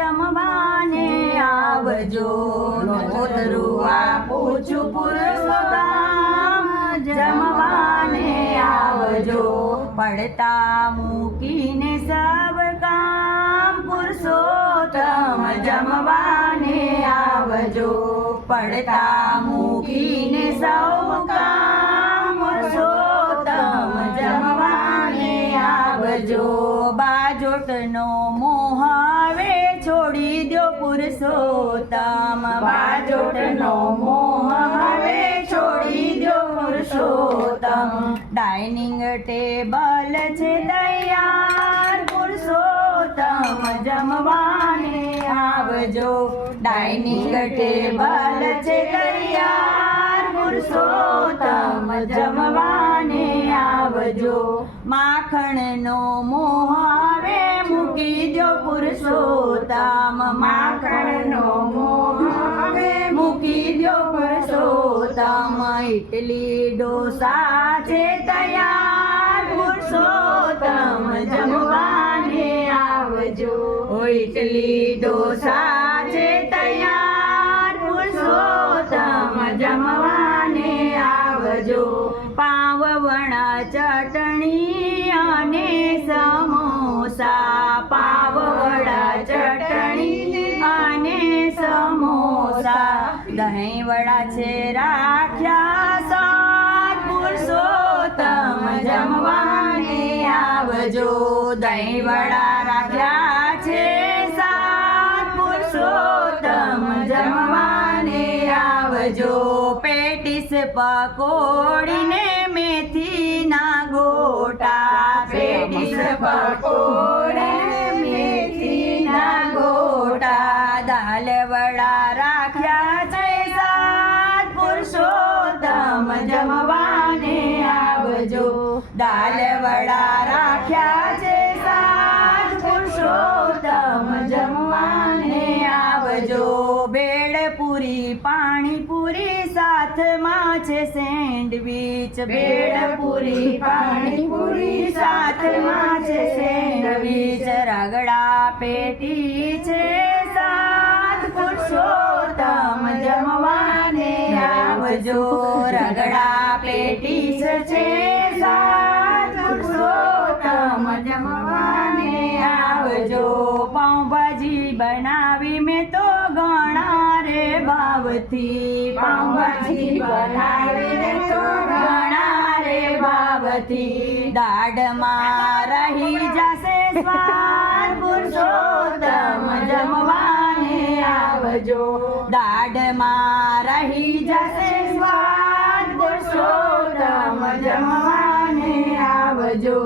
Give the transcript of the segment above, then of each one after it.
જમવાને આવજો. નોતરું આપું છું પુરુષોત્તમ જમવાને આવજો. પડતા મૂકીને સબ કામ પુરુષોત્તમ જમવાને આવજો. પડતા મૂકીને સૌ કામ પુરુષોત્તમ જમવાને આવજો. બાજોટનો મોહ હવે છોડી દો પુરુષોત્તમ. બાજોટનો મોહ હવે છોડી દો પુરુષોત્તમ. ડાઇનિંગ ટેબલ છે તૈયાર પુરુષોત્તમ જમવાને આવજો. ડાઇનિંગ ટેબલ છે તૈયાર પુરુષોત્તમ જમવાને આવજો. માખણનો મોહ હવે મૂકી દો પુરુષોત્તમ. માખણનો મોહ હવે મૂકી દો પુરુષોત્તમ. ઇડલી ઢોસા છે તૈયાર પુરુષોત્તમ જમવાને આવજો. ઇડલી ઢોસા છે તૈયાર પુરુષોત્તમ જમવાને આવજો. પાવ વડા ચટણી અને સમોસા. પાવ વડા ચટણી અને સમોસા. દહીં વડા છે રાખ્યા સાત પુરુષોત્તમ જમવાને આવજો. દહીં વડા રાખ્યા છે સાત પુરુષોત્તમ જમવાને આવજો. પેટીસ પકોડીને મેથીના ગોટા. પેટીસ પકોડીને મેથીના ગોટા. દાલ વડા રાખ્યા છે સાત પુરુષોત્તમ જમવાને આવજો. દાલ વડા રાખ્યા છે સાત પુરુષોત્તમ જમવાને આવજો. ભેળ પૂરી પાણીપુરી સાથમાં છે સેન્ડવીચ. ભેળ પૂરી પાણીપુરી સાથમાં છે સેન્ડવીચ. રગડા પેટી છે સાત પુરુષોત્તમ જમવાને આવજો. રગડા પેટી છે સાત પુરુષોત્તમ જમવાને આવજો. પાઉંભાજી બનાવી મેં તો ઘણા રે ભાવથી. પાઉંભાજી બનાવી મેં તો ઘણા રે ભાવથી. દાઢમાં રહી જશે સ્વાદ પુરુષોત્તમ જમવાને આવજો. દાઢમાં રહી જશે સ્વાદ પુરુષોત્તમ જમવાને આવજો.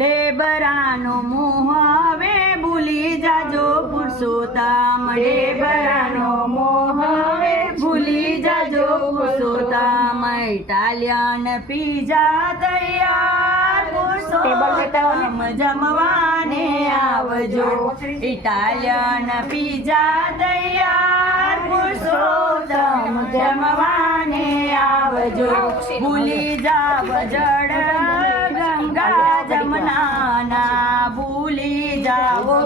ડેબરાનો મોહ હવે ભૂલી જાજો પુરુષોત્તમ. ડેબરાનો મોહ હવે ભૂલી જાજો પુરુષોત્તમ. ઇટાલિયન પીઝા તૈયાર પુરુષોત્તમ જમવાને આવજો. ઇટાલિયન પીઝા તૈયાર પુરુષોત્તમ જમવાને આવજો. ભૂલી જાવ જળ ગંગા જમનાના. ભૂલી જાઓ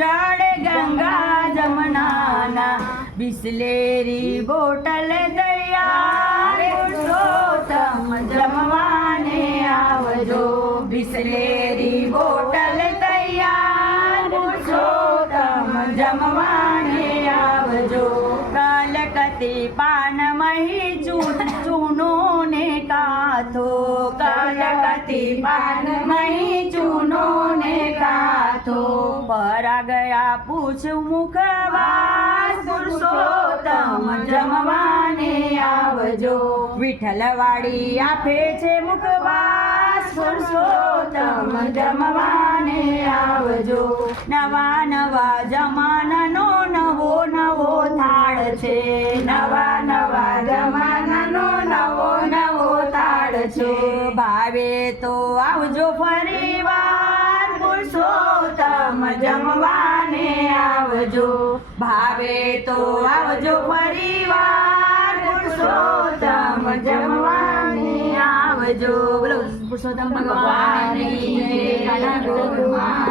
જળ ગંગા જમનાના. બિસ્લેરી બોટલ તૈયાર પુરુષોત્તમ જમવાને આવજો. બિસ્લેરી બોટલ તૈયાર પુરુષોત્તમ જમવાને આવજો. કલકત્તી પાન મહી ચૂનો ને કાથો. કલકત્તી પાન મહી ચૂનો ને કાથો. પરા ગયા પૂછ મુખવાસ પુરુષોત્તમ જમવાને આવજો. વિઠ્ઠલવાડી આપે છે મુખવાસ પુરુષોત્તમ જમવાને આવજો. નવા નવા જમાનાનો નવો નવો થાળ છે. નવા નવા જમાનાનો નવો નવો થાળ છે. ભાવે તો આવજો ફરીવાર પુરુષોત્તમ જમવાને આવજો. ભાવે તો આવજો ફરીવાર પુરુષોત્તમ જમવાને આવજો. બોલો પુરુષોત્તમ ભગવાન કી જય.